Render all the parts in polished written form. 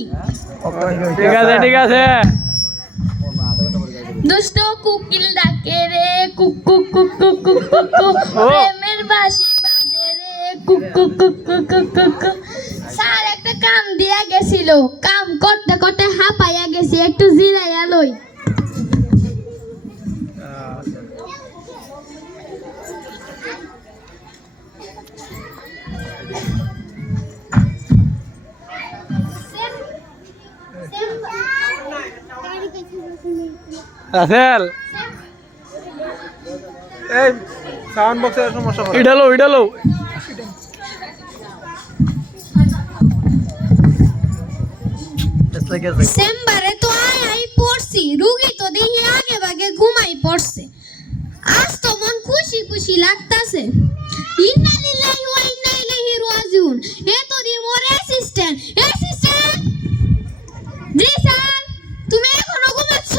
আমি। ঠিক আছে দুষ্ট কুকিল ডাকে রে cook cook cook cook cook cook cook, প্রেমের বাঁশি বাজে রে cook cook cook cook cook cook cook. Sir একটা কাম দিয়া গেছিল, কাম করতে করতে হাঁপাইয়া গেছি, একটু জিরাইয়া লই। রাসেল এই সাউন্ড বক্সের সমস্যা করে ইডালো চেম্বারে তো আই পড়ছি, রুগী তো দেখি আগে ভাগে ঘুমাই পড়ছে। আজ তো মন খুশি খুশি লাগতাছে। ইন্না লিল্লাহি ওয়া ইন্না ইলাইহি রাজিউন। এ তো দি মোর অ্যাসিস্ট্যান্ট। জি স্যার, তুমি এখনো ঘুমাচ্ছ?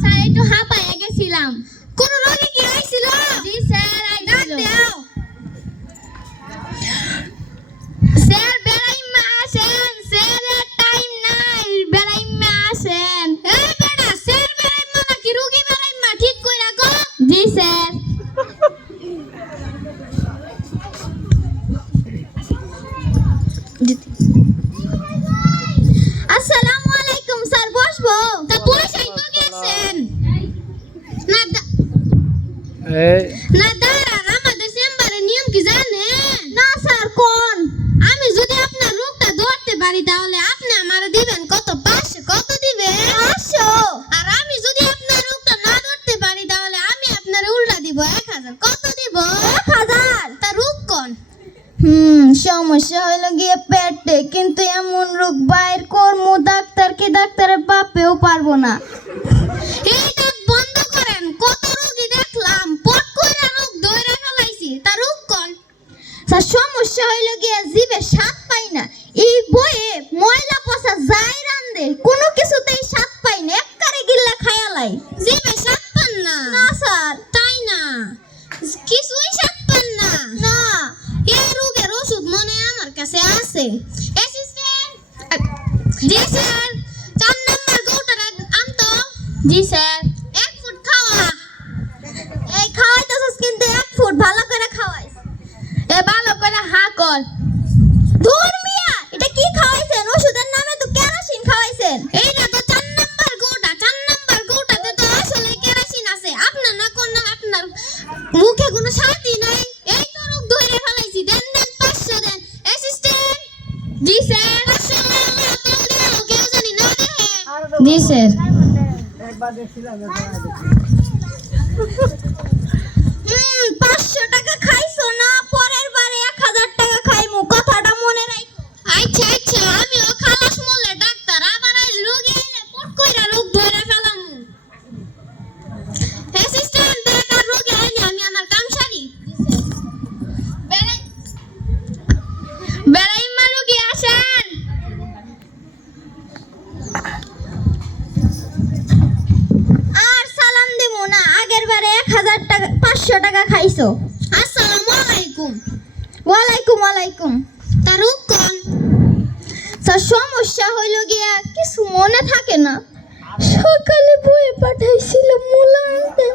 স্যার একটু হাঁপাইয়া গেছিলাম। কোন রোগী কি হয়েছিল? জি স্যার, ডাক দাও। স্যার বেড়াইমা আসেন, স্যারের টাইম নাই, বেড়াইমা আসেন। এই বেটা, স্যার বেড়াইমা নাকি রোগী বেড়াইমা ঠিক কইরা গো? জি স্যার। আসসালামু আলাইকুম স্যার, বসবো? তা বসাই তো গেছেন। না দাঁড়ান, আমাদের চেম্বারের নিয়ম কি জানেন? না স্যার, কোন? আমি যদি আপনার রোগটা ধরতে পারি তাহলে আপনি আমারে দিবেন কত? 500। কত দিবেন? 500। আর আমি যদি আপনার রোগটা না ধরতে পারি তাহলে আমি আপনারে উল্টা দিব 1000। কত দিব? 1000। তা রোগ কোন? সমস্যা হইল গিয়ে পেটে, কিন্তু এমন রোগ বাইর করমু ডাক্তারের বাপেও পারবো না। এই দাঁত বন্ধ করেন, কত রোগী দেখলাম পট কইরা রোগ ধইরা ফেলাইছি। তা রোগ কোন? স্যার সমস্যা হইল গিয়ে জিভে স্বাদ পাই না। এই বয়ে ময়লা পচা যাই রান্দে কোনো কিছুতেই স্বাদ পাই না, একবারে গিল্লা খায়ালাই। জিভে স্বাদ পান না? না স্যার। তাই না? কিছুই স্বাদ পান না? না। এই রোগের ওষুধ মনে আমার কাছে আছে। অ্যাসিস্ট্যান্ট। জি স্যার। 4 নাম্বার গৌটাটা আনতো। জি স্যার। 1 ফুট খাওয়া। এই খাওয়াইতেছস কিন্তু 1 ফুট ভালো করে খাওয়াইস। এ ভালো করে হা কর। ধুর মিয়া, এটা কি খাওয়াইছেন? ওষুধের নামে তো কেরোসিন খাওয়াইছেন। এইটা তো 4 নাম্বার গৌটা। 4 নাম্বার গৌটাতে তো আসলে কেরোসিন আছে। আপনার না কোন না, আপনার মুখে কোনো স্বাদই নাই। এই তো রোগ ধরে ফেলাইছি। দেন 500 দেন। অ্যাসিস্ট্যান্ট। জি স্যার। 500 তেল দিও, কেউ জানি না দেখে। জি স্যার। একবার দেখছিলাম 500 টাকা খাইছো না, পরের বারে 1000 টাকা খাইমু, কথাটা মনে রাখ। আচ্ছা আচ্ছা, আমিও খালাস মোল্লে ডাক্তার, আবার এই রোগী আইলে পট কইরা রোগ ধরে ফেলামু। অ্যাসিস্ট্যান্ট, দেখ আর রোগী আইলে আমি আমার কাম সারি। বেড়াইমা রোগী আসেন। আর সালাম দেবো না, আগের বারে 1000 টাকা 500 টাকা খাইছো। আসসালামু আলাইকুম। ওয়ালাইকুম আলাইকুম। তা রোগ কোন? স্যার সমস্যা হইল গিয়া কিছু মনে থাকে না। সকালে বয়ে পাঠাইছিল মূলা আনতে,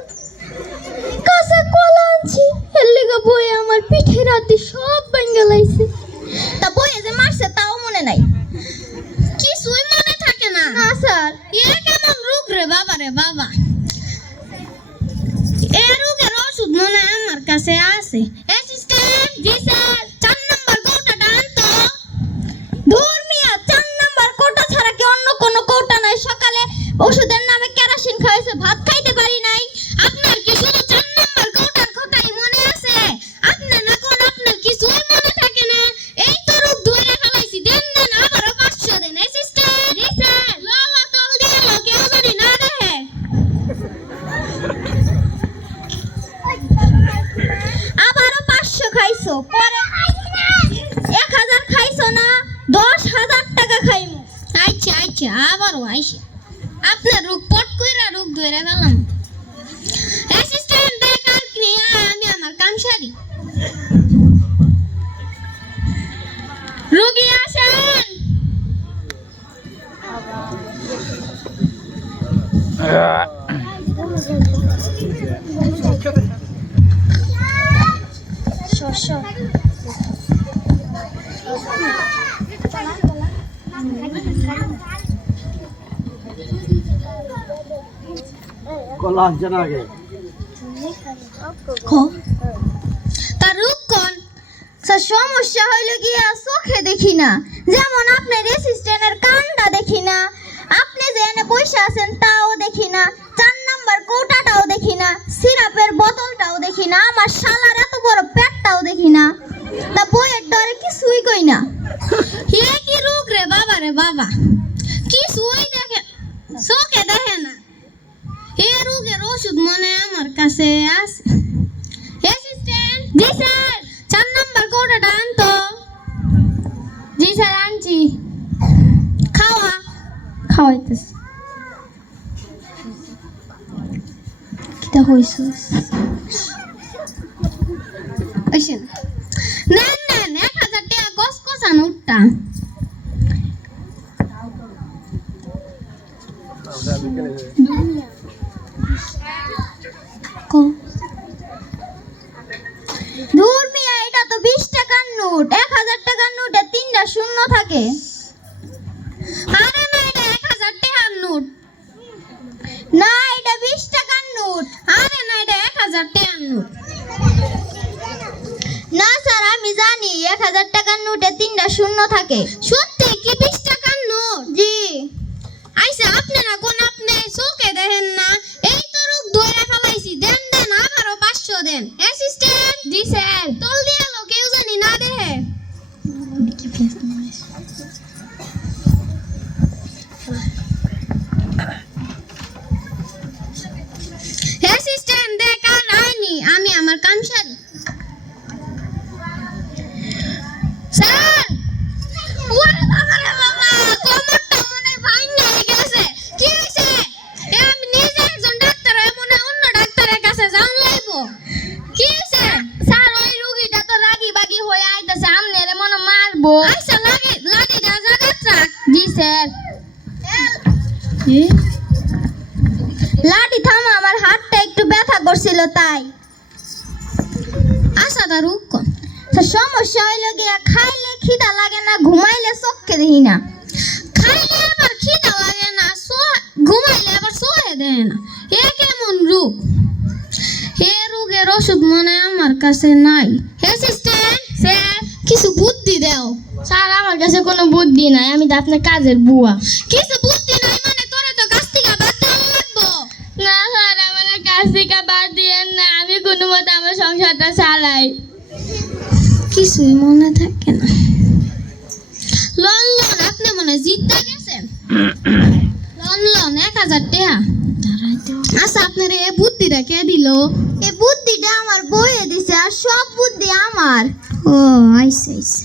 কাঁচা কলা আনছি, এর লেগা বয়ে আমার পিঠে রাতে সব ভেঙে লাইছে। তা বয়ে যে মারছে তাও মনে নাই। কিছুই মনে থাকে না? না স্যার। এ কেমন রোগ রে বাবা রে বাবা। এ রোগের ওষুধ মনে আমার কাছে আছে। অ্যাসিস্ট্যান্ট। জি স্যার। 4 নাম্বার কৌটাটা আনতো। ধুর মিয়া, 4 নাম্বার কৌটা ছাড়া কি অন্য কোনো কৌটা নাই? সকালে ওষুধের নামে কেরোসিন খাইছে, ভাত খাইতে পারি নাই। আপনার কি শুধু 4 নাম্বার কৌটার কথাই মনে আছে? আপনার না কোন, আপনার কিছুই মনে থাকে না। এই তো রোগ ধরে ফেলাইছি। দেন আবারও 500 দেন। অ্যাসিস্ট্যান্ট। জি স্যার। লালা তল দিয়ে কেউ জানি না দেখে। আবারও 500 খাইছো, পরে 1000 খাইছো না, 10,000 টাকা খাইমু। আচ্ছা আচ্ছা, আবারও আইছে। আপনার রোগ পট কইরা রোগ ধরে গেলাম। অ্যাসিস্ট্যান্ট, দেখ আর কি, আমি আমার কাম সারি। রোগী আসেন। কলা জানা আগে তার রূপ কোন স্যার সমস্যা হইল গিয়া চোখে দেখি না, যেমন আপনার অ্যাসিস্ট্যান্টের কানটা দেখি না, আপনি যে এনে বসে আছেন তাও দেখি না, 4 নাম্বার কৌটাটাও দেখি না, সিরাপের বোতলটাও দেখি না, আমার শালার এত বড় পেটটাও দেখি না, তা বইয়ের ডরে কিছুই কই না। হে কি রোগ রে বাবা রে বাবা, কিছুই দেখে চোখে দেখে না। এ রোগের ওষুধ মনে আমার কাছে আছে। অ্যাসিস্ট্যান্ট, জি স্যার, 4 নাম্বার কৌটাটা আনতো। জি স্যার আনছি। খাওয়াইতেছি। কিটা হইছে? আইছেন নেন নেন 1000 টাকা কসকসা নোটটা। দূর মিয়া, এটা তো 20 টাকার নোট। 1000 টাকার নোটে 3টা শূন্য থাকে। আরে না, এটা 1000 টাকার নোট না, এটা 20 টাকার নোট। আরে না, এটা 1000 টাকার নোট না স্যার, আমি জানি 1000 টাকার নোটে 3টা শূন্য থাকে। সত্যি কি 20 টাকার নোট? জি। আইসা আপনারা কোন আপনি চোখে দেখেন না? এই তো রোগ ধরে ফেলাইছি। দেন দেন আবারও 500 দেন। অ্যাসিস্ট্যান্ট, জি স্যার, তোল দিয়ে লো, কেউ জানি না দেখে। অ্যাসিস্ট্যান্ট দেখ আর আইনি, আমি আমার কাম সারি। স্যার, ওরে বাবা রে বাবা, কোমরটা মনে ভাঙা গেছে। কি হইছে? আমি নিজে একজন ডাক্তার, মনে অন্য ডাক্তারের কাছে যাওয়া লাগবো। কি হইছে? স্যার, ওই রোগীটা তো রাগি বাগি হয়ে আইতাছে, আমনেরে মনে মারবো। আচ্ছা, লাঠিটা জায়গা রাখ। জি স্যার। লাঠি থামা, আমার হাতটা একটু ব্যথা করছিল তাই। আশা তার রোগ কোন? সমস্যা হইল গিয়া খাইলে খিদা লাগে না, ঘুমাইলে চোখে দেখি না। খাইলে আবার খিদা লাগে না, ঘুমাইলে আবার চোখে দেয় না। এ কেমন রোগ? এ রোগের ওষুধ মনে আমার কাছে নাই। অ্যাসিস্ট্যান্ট, স্যার, কিছু বুদ্ধি দাও। স্যার, আমার কাছে কোনো বুদ্ধি নাই, আমি তো আপনার কাজের বুয়া। কিছু বুদ্ধি নাই মানে তোরে তো কাজ থেকে বাদ দেওয়া লাগবো। না স্যার, আমার কাজ থেকে বাদ দিয়েন না, আমি কোনো মতে আমার সংসারটা চালাই। কিছুই মনে থাকে না। লন লন, আপনি মনে জিততে গেছেন। লন লন 1000 টাকা। আচ্ছা, আপনার এই বুদ্ধিটা কে দিল? এই বুদ্ধিটা আমার বইয়ে দিছে, আর সব বুদ্ধি আমার। ও আইছে আইছে।